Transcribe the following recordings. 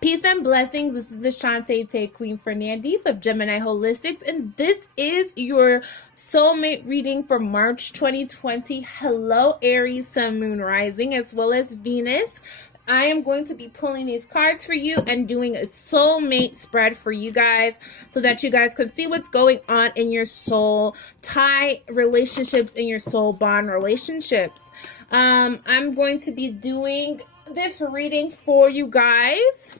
Peace and blessings. This is Ashanté Fernandes of Gemineye Holistics, and this is your soulmate reading for March 2020. Hello, Aries, Sun, Moon, Rising, as well as Venus. I am going to be pulling these cards for you and doing a soulmate spread for you guys so that you guys can see what's going on in your soul tie relationships, in your soul bond relationships. I'm going to be doing this reading for you guys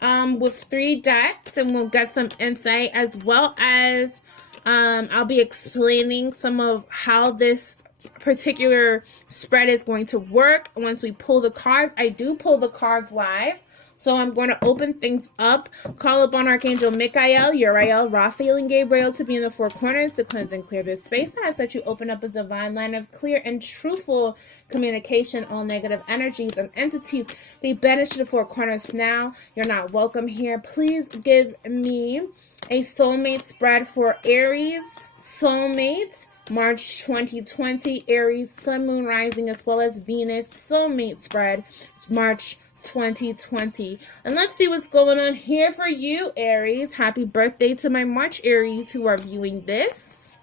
with 3 decks, and we'll get some insight, as well as I'll be explaining some of how this particular spread is going to work once we pull the cards. I do pull the cards live, so I'm going to open things up, call upon Archangel Michael, Uriel, Raphael, and Gabriel to be in the 4 corners to cleanse and clear this space. I ask that you open up a divine line of clear and truthful communication. All negative energies and entities be banished to the 4 corners now. You're not welcome here. Please give me a soulmate spread for Aries, soulmate, March 2020, Aries, Sun, Moon, Rising, as well as Venus, soulmate spread, March 2020. And let's see what's going on here for you, Aries. Happy birthday to my March Aries who are viewing this.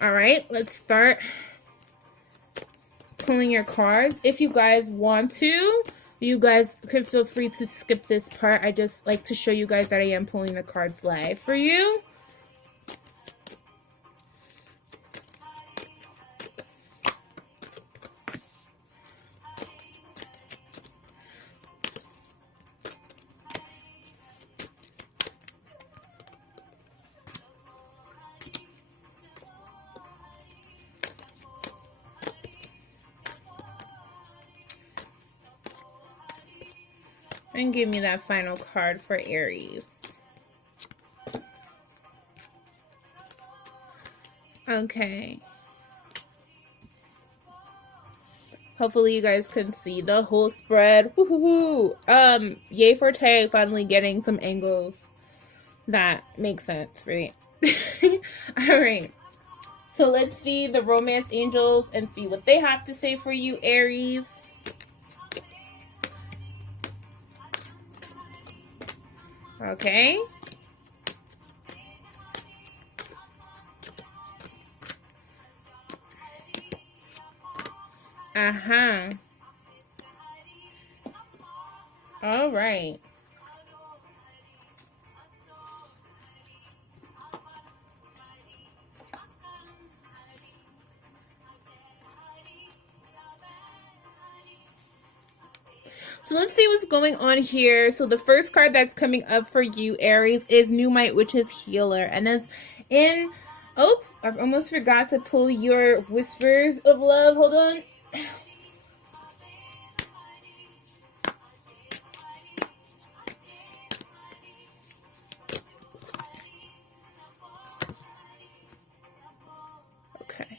All right, let's start pulling your cards. If you guys want to, you guys can feel free to skip this part. I just like to show you guys that I am pulling the cards live for you. And give me that final card for Aries. Okay. Hopefully you guys can see the whole spread. Woohoo! Yay for Tay finally getting some angles that make sense, right? Alright. So let's see the romance angels and see what they have to say for you, Aries. Okay. All right. So let's see what's going on here. So the first card that's coming up for you, Aries, is Soulmate, which is healer. And that's in... Oh, I almost forgot to pull your whispers of love. Hold on. Okay.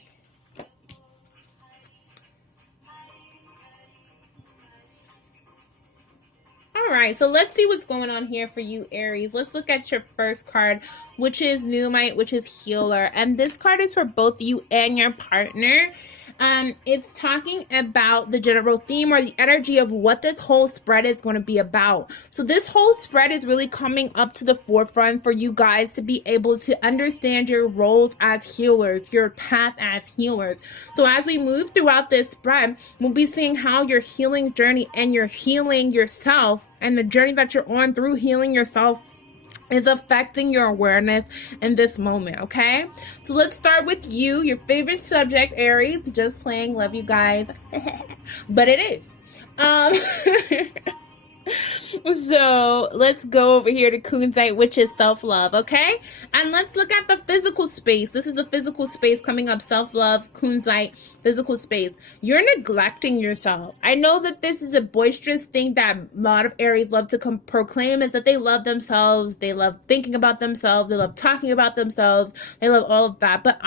Alright, so let's see what's going on here for you, Aries. Let's look at your first card, which is Soulmate, which is healer. And this card is for both you and your partner. It's talking about the general theme or the energy of what this whole spread is going to be about. So this whole spread is really coming up to the forefront for you guys to be able to understand your roles as healers, your path as healers. So as we move throughout this spread, we'll be seeing how your healing journey and your healing yourself and the journey that you're on through healing yourself is affecting your awareness in this moment, okay? So let's start with you, your favorite subject, Aries. Just playing, love you guys. But it is. So let's go over here to Kunzite, which is self-love, okay? And let's look at the physical space. This is a physical space coming up, self-love, Kunzite, physical space. You're neglecting yourself. I know that this is a boisterous thing that a lot of Aries love to proclaim, is that they love themselves, they love thinking about themselves, they love talking about themselves, they love all of that. But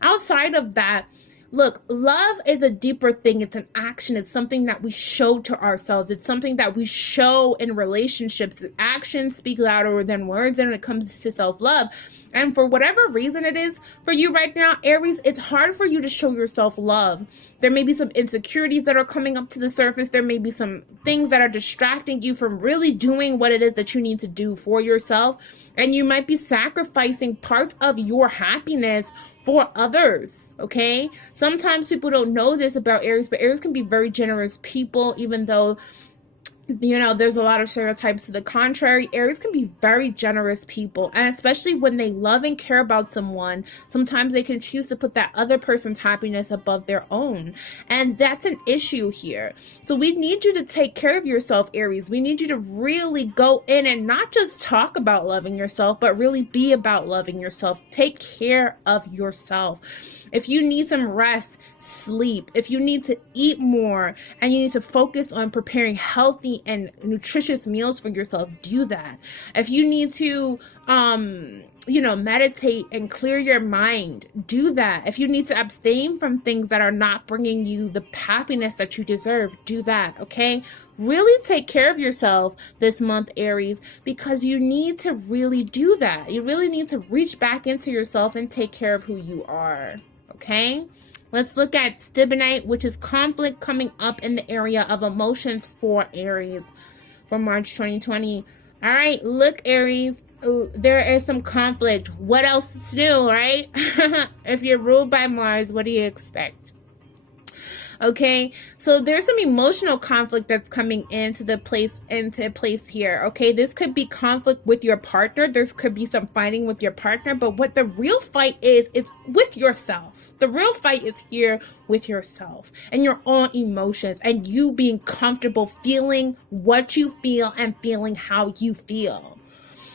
outside of that, Look, love is a deeper thing. It's an action. It's something that we show to ourselves. It's something that we show in relationships. Actions speak louder than words when it comes to self-love. And for whatever reason it is for you right now, Aries, it's hard for you to show yourself love. There may be some insecurities that are coming up to the surface. There may be some things that are distracting you from really doing what it is that you need to do for yourself. And you might be sacrificing parts of your happiness for others, okay? Sometimes people don't know this about Aries, but Aries can be very generous people, even though, you know, there's a lot of stereotypes to the contrary. Aries can be very generous people, and especially when they love and care about someone, sometimes they can choose to put that other person's happiness above their own, and that's an issue here. So we need you to take care of yourself, Aries. We need you to really go in and not just talk about loving yourself, but really be about loving yourself. Take care of yourself. If you need some rest, sleep. If you need to eat more and you need to focus on preparing healthy and nutritious meals for yourself, do that. If you need to, you know, meditate and clear your mind, do that. If you need to abstain from things that are not bringing you the happiness that you deserve, do that, okay? Really take care of yourself this month, Aries, because you need to really do that. You really need to reach back into yourself and take care of who you are, okay? Let's look at Stibonite, which is conflict coming up in the area of emotions for Aries for March 2020. All right, look, Aries, there is some conflict. What else is new, right? If you're ruled by Mars, what do you expect? Okay, so there's some emotional conflict that's coming into place here. Okay, this could be conflict with your partner. There could be some fighting with your partner, but what the real fight is with yourself. The real fight is here with yourself and your own emotions and you being comfortable feeling what you feel and feeling how you feel.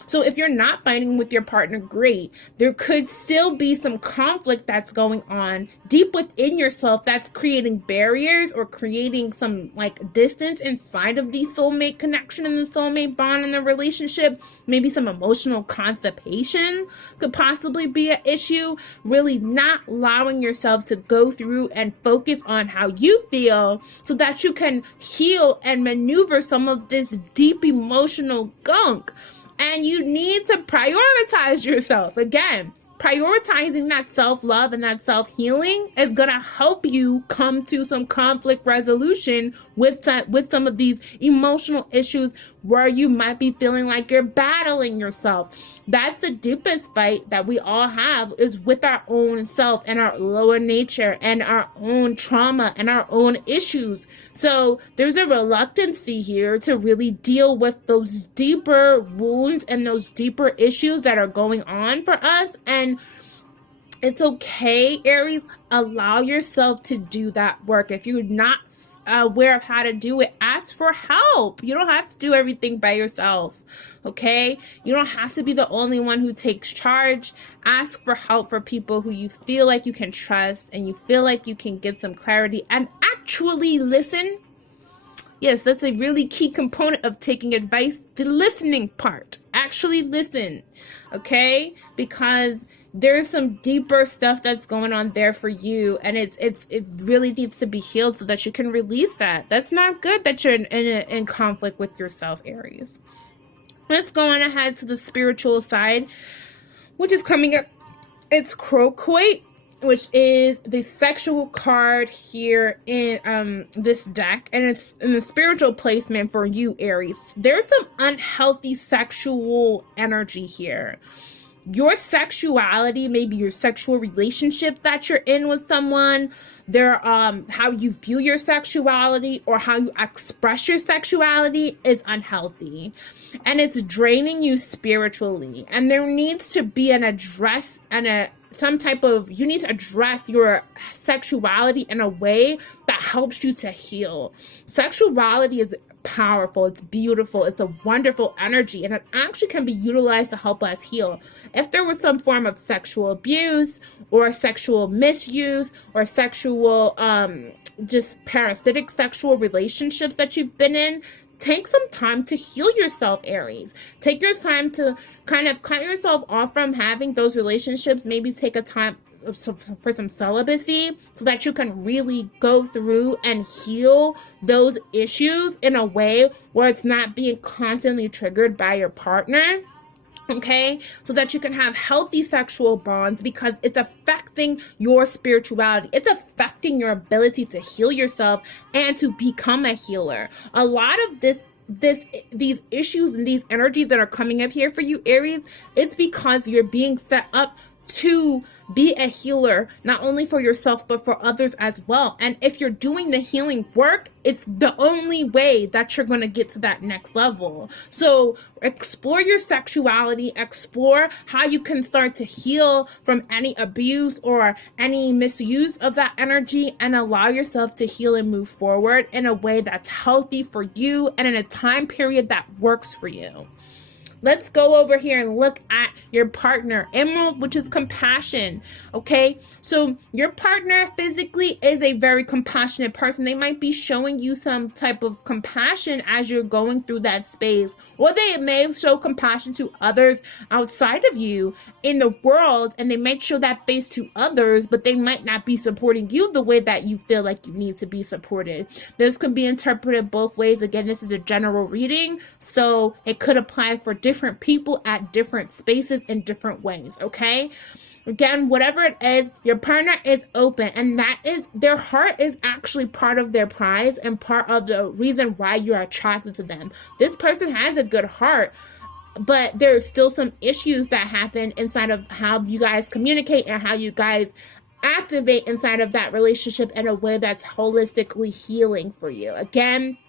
So if you're not fighting with your partner, great. There could still be some conflict that's going on deep within yourself that's creating barriers or creating some like distance inside of the soulmate connection and the soulmate bond in the relationship. Maybe some emotional constipation could possibly be an issue. Really not allowing yourself to go through and focus on how you feel so that you can heal and maneuver some of this deep emotional gunk. And you need to prioritize yourself. Again, prioritizing that self-love and that self-healing is going to help you come to some conflict resolution with some of these emotional issues where you might be feeling like you're battling yourself. That's the deepest fight that we all have, is with our own self and our lower nature and our own trauma and our own issues. So there's a reluctancy here to really deal with those deeper wounds and those deeper issues that are going on for us. And it's okay, Aries, allow yourself to do that work. If you're not aware of how to do it, ask for help. You don't have to do everything by yourself, okay? You don't have to be the only one who takes charge. Ask for help for people who you feel like you can trust and you feel like you can get some clarity and actually listen. Yes, that's a really key component of taking advice, the listening part. Actually listen, okay? Because there's some deeper stuff that's going on there for you, and it really needs to be healed so that you can release that. That's not good that you're in conflict with yourself, Aries. Let's go on ahead to the spiritual side, which is coming up. It's Croquoit, which is the sexual card here in this deck, and it's in the spiritual placement for you, Aries. There's some unhealthy sexual energy here. Your sexuality, maybe your sexual relationship that you're in with someone, how you view your sexuality or how you express your sexuality is unhealthy, and it's draining you spiritually. And there needs to be an address and you need to address your sexuality in a way that helps you to heal. Sexuality is powerful, it's beautiful, it's a wonderful energy, and it actually can be utilized to help us heal. If there was some form of sexual abuse or sexual misuse or sexual just parasitic sexual relationships that you've been in, take some time to heal yourself, Aries. Take your time to kind of cut yourself off from having those relationships. Maybe take for some celibacy, so that you can really go through and heal those issues in a way where it's not being constantly triggered by your partner. Okay, so that you can have healthy sexual bonds, because it's affecting your spirituality. It's affecting your ability to heal yourself and to become a healer. A lot of these issues and these energies that are coming up here for you, Aries, it's because you're being set up to be a healer, not only for yourself, but for others as well. And if you're doing the healing work, it's the only way that you're going to get to that next level. So explore your sexuality, explore how you can start to heal from any abuse or any misuse of that energy, and allow yourself to heal and move forward in a way that's healthy for you and in a time period that works for you. Let's go over here and look at your partner. Emerald, which is compassion. Okay, so your partner physically is a very compassionate person. They might be showing you some type of compassion as you're going through that space, or they may show compassion to others outside of you in the world, and they might show that face to others, but they might not be supporting you the way that you feel like you need to be supported. This could be interpreted both ways. Again, this is a general reading, so it could apply for different people at different spaces in different ways. Okay, again, whatever it is, your partner is open, and that is, their heart is actually part of their prize and part of the reason why you're attracted to them. This person has a good heart, but there's still some issues that happen inside of how you guys communicate and how you guys activate inside of that relationship in a way that's holistically healing for you. Again,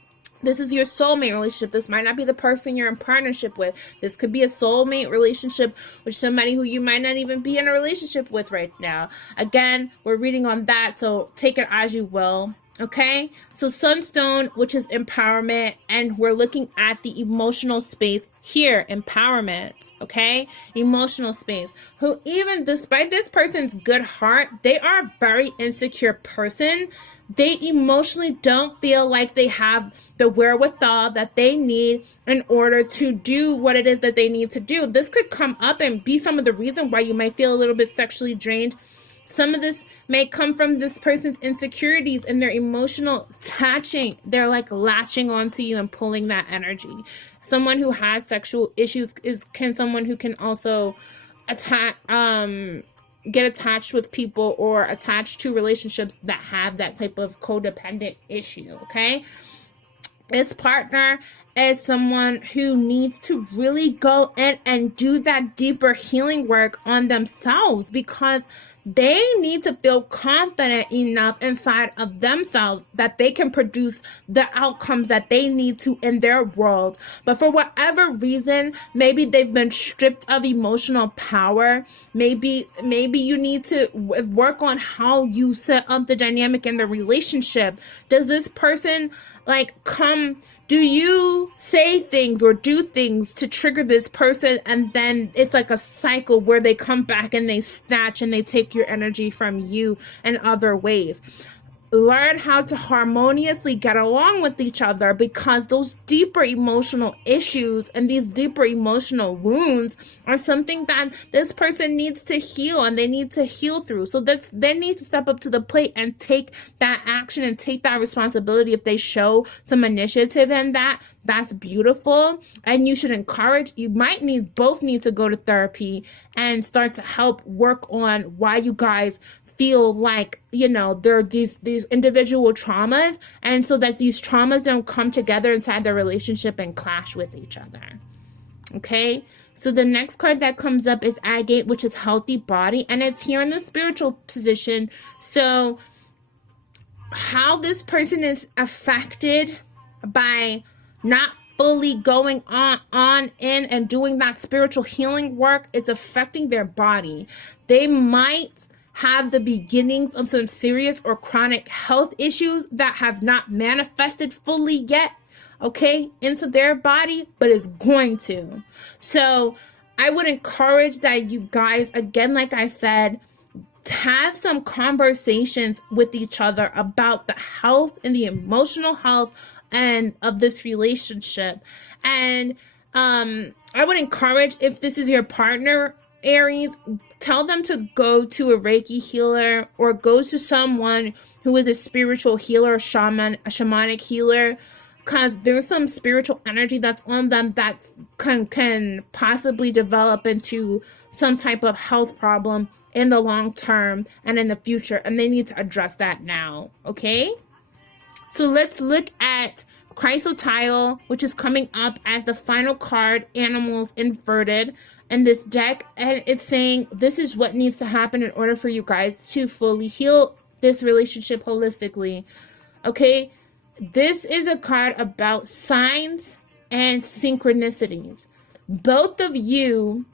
this is your soulmate relationship. This might not be the person you're in partnership with. This could be a soulmate relationship with somebody who you might not even be in a relationship with right now. Again, we're reading on that, so take it as you will. Okay, so Sunstone, which is empowerment, and we're looking at the emotional space here, empowerment. Okay, emotional space. Who, even despite this person's good heart, they are a very insecure person. They emotionally don't feel like they have the wherewithal that they need in order to do what it is that they need to do. This could come up and be some of the reason why you might feel a little bit sexually drained. Some of this may come from this person's insecurities and their emotional attaching. They're like latching onto you and pulling that energy. Someone who has sexual issues is someone who can also get attached with people or attached to relationships that have that type of codependent issue. Okay, this partner is someone who needs to really go in and do that deeper healing work on themselves, because they need to feel confident enough inside of themselves that they can produce the outcomes that they need to in their world. But for whatever reason, maybe they've been stripped of emotional power. Maybe you need to work on how you set up the dynamic in the relationship. Does this person do you say things or do things to trigger this person, and then it's like a cycle where they come back and they snatch and they take your energy from you in other ways? Learn how to harmoniously get along with each other, because those deeper emotional issues and these deeper emotional wounds are something that this person needs to heal, and they need to heal through. So they need to step up to the plate and take that action and take that responsibility. If they show some initiative in that, that's beautiful, and you should encourage. You might both need to go to therapy and start to help work on why you guys feel like, there are these individual traumas, and so that these traumas don't come together inside the relationship and clash with each other. Okay, so the next card that comes up is Agate, which is healthy body, and it's here in the spiritual position. So how this person is affected by not fully going on in and doing that spiritual healing work, it's affecting their body. They might have the beginnings of some serious or chronic health issues that have not manifested fully yet, okay, into their body, but is going to. So I would encourage that you guys, again, like I said, have some conversations with each other about the health and the emotional health and of this relationship. And I would encourage, if this is your partner, Aries, tell them to go to a Reiki healer or go to someone who is a spiritual healer, a shamanic healer, because there's some spiritual energy that's on them that can possibly develop into some type of health problem in the long term and in the future, and they need to address that now, okay? So let's look at chrysotile, which is coming up as the final card, animals inverted in this deck, and it's saying this is what needs to happen in order for you guys to fully heal this relationship holistically, okay? This is a card about signs and synchronicities. Both of you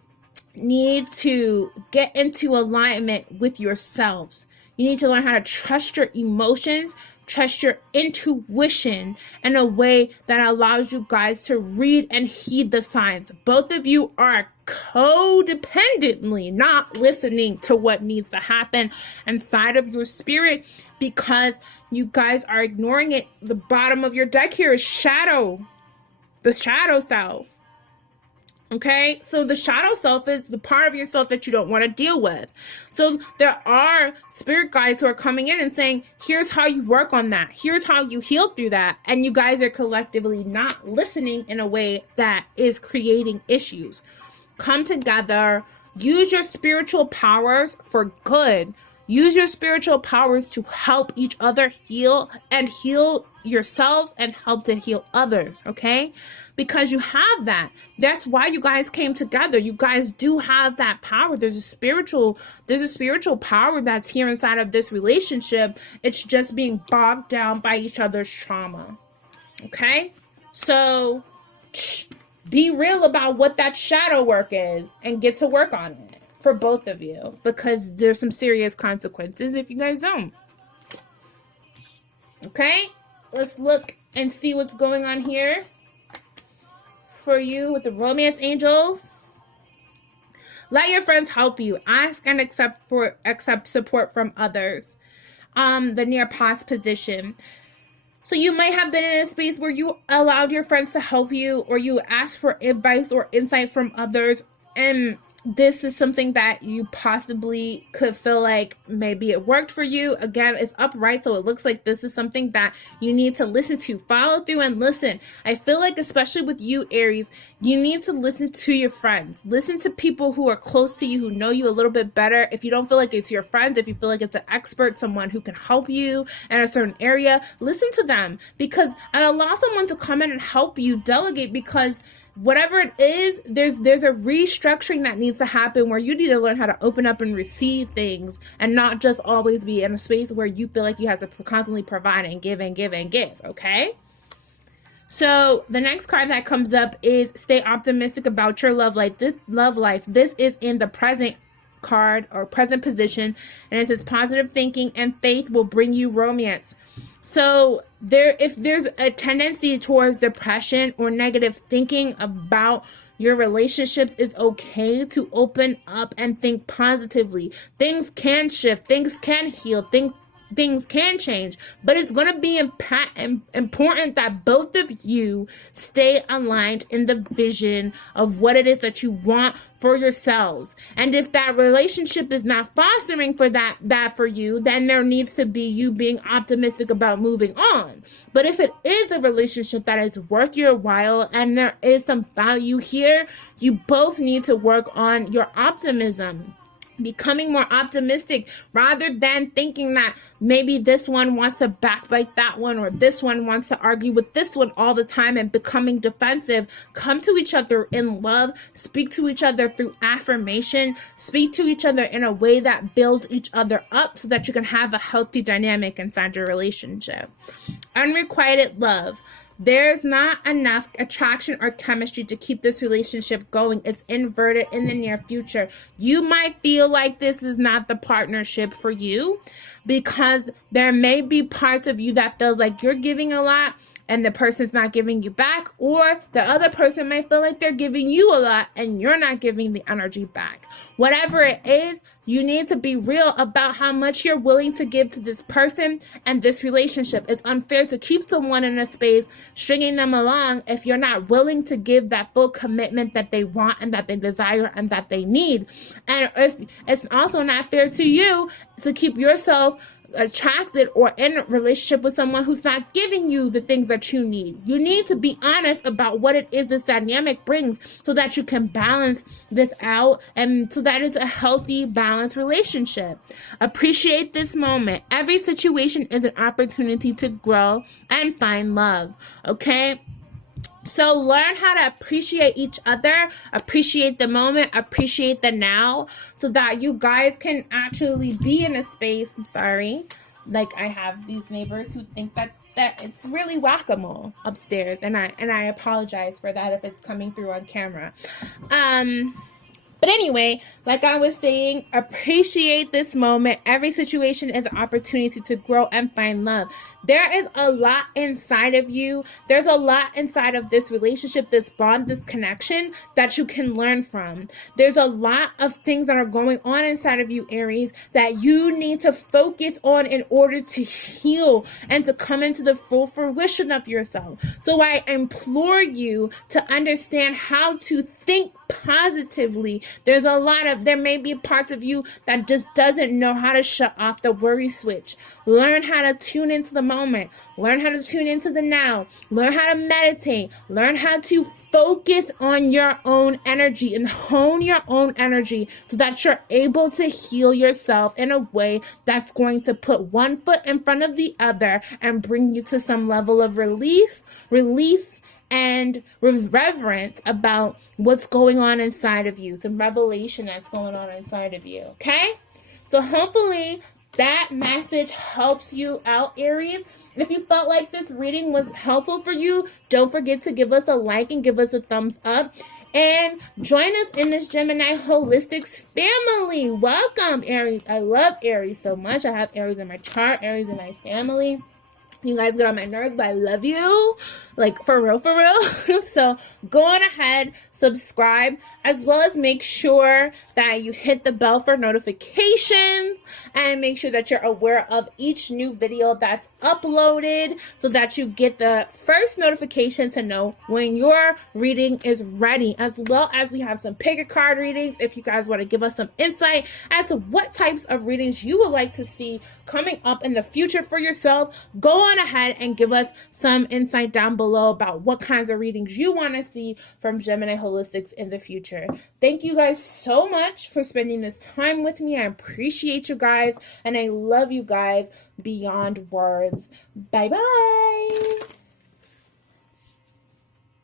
need to get into alignment with yourselves. You need to learn how to trust your emotions, trust your intuition in a way that allows you guys to read and heed the signs. Both of you are codependently not listening to what needs to happen inside of your spirit because you guys are ignoring it. The bottom of your deck here is shadow, the shadow self. Okay, so the shadow self is the part of yourself that you don't want to deal with. So there are spirit guides who are coming in and saying, here's how you work on that. Here's how you heal through that. And you guys are collectively not listening in a way that is creating issues. Come together, use your spiritual powers for good. Use your spiritual powers to help each other heal and heal yourselves and help to heal others, okay? Because you have that. That's why you guys came together. You guys do have that power. There's a spiritual power that's here inside of this relationship. It's just being bogged down by each other's trauma, okay? So be real about what that shadow work is and get to work on it for both of you, because there's some serious consequences if you guys don't. Okay, let's look and see what's going on here for you with the romance angels. Let your friends help you. Ask and accept support from others. The near past position. So you might have been in a space where you allowed your friends to help you, or you asked for advice or insight from others, and this is something that you possibly could feel like maybe it worked for you. Again, it's upright, so it looks like this is something that you need to listen to. Follow through and listen. I feel like, especially with you, Aries, you need to listen to your friends. Listen to people who are close to you, who know you a little bit better. If you don't feel like it's your friends, if you feel like it's an expert, someone who can help you in a certain area, listen to them, because and allow someone to come in and help you delegate, because whatever it is, there's a restructuring that needs to happen where you need to learn how to open up and receive things and not just always be in a space where you feel like you have to constantly provide and give and give and give, okay? So the next card that comes up is stay optimistic about your love life. This is in the present card or present position, and it says positive thinking and faith will bring you romance. So if there's a tendency towards depression or negative thinking about your relationships, it's okay to open up and think positively. Things can shift, things can heal, things can change, but it's going to be important that both of you stay aligned in the vision of what it is that you want for yourselves. And if that relationship is not fostering for that for you, then there needs to be you being optimistic about moving on. But if it is a relationship that is worth your while and there is some value here, you both need to work on your optimism. Becoming more optimistic rather than thinking that maybe this one wants to backbite that one or this one wants to argue with this one all the time and becoming defensive. Come to each other in love, speak to each other through affirmation, speak to each other in a way that builds each other up so that you can have a healthy dynamic inside your relationship. Unrequited love. There's not enough attraction or chemistry to keep this relationship going. It's inverted in the near future. You might feel like this is not the partnership for you because there may be parts of you that feels like you're giving a lot and the person's not giving you back, or the other person might feel like they're giving you a lot and you're not giving the energy back. Whatever it is, you need to be real about how much you're willing to give to this person and this relationship. It's unfair to keep someone in a space, stringing them along, if you're not willing to give that full commitment that they want and that they desire and that they need. And if it's also not fair to you to keep yourself attracted or in a relationship with someone who's not giving you the things that you need. You need to be honest about what it is this dynamic brings so that you can balance this out and so that it's a healthy, balanced relationship. Appreciate this moment. Every situation is an opportunity to grow and find love. Okay? So learn how to appreciate each other, appreciate the moment, appreciate the now, so that you guys can actually be in a space. I'm sorry. Like, I have these neighbors who think that it's really whack-a-mole upstairs, and I apologize for that if it's coming through on camera. But anyway, like I was saying, appreciate this moment. Every situation is an opportunity to grow and find love. There is a lot inside of you. There's a lot inside of this relationship, this bond, this connection that you can learn from. There's a lot of things that are going on inside of you, Aries, that you need to focus on in order to heal and to come into the full fruition of yourself. So I implore you to understand how to think positively. There may be parts of you that just doesn't know how to shut off the worry switch. Learn how to tune into the moment. Learn how to tune into the now. Learn how to meditate. Learn how to focus on your own energy and hone your own energy so that you're able to heal yourself in a way that's going to put one foot in front of the other and bring you to some level of relief, release, and reverence about what's going on inside of you, some revelation that's going on inside of you, okay? So hopefully that message helps you out, Aries. If you felt like this reading was helpful for you, don't forget to give us a like and give us a thumbs up. And join us in this Gemineye Holistics family. Welcome, Aries. I love Aries so much. I have Aries in my chart, Aries in my family. You guys get on my nerves, but I love you. Like, for real, for real. So go on ahead, subscribe, as well as make sure that you hit the bell for notifications and make sure that you're aware of each new video that's uploaded so that you get the first notification to know when your reading is ready, as well as we have some pick a card readings if you guys want to give us some insight as to what types of readings you would like to see coming up in the future for yourself. Go on ahead and give us some insight down below about what kinds of readings you want to see from Gemineye Holistics in the future. Thank you guys so much for spending this time with me. I appreciate you guys, and I love you guys beyond words. Bye bye.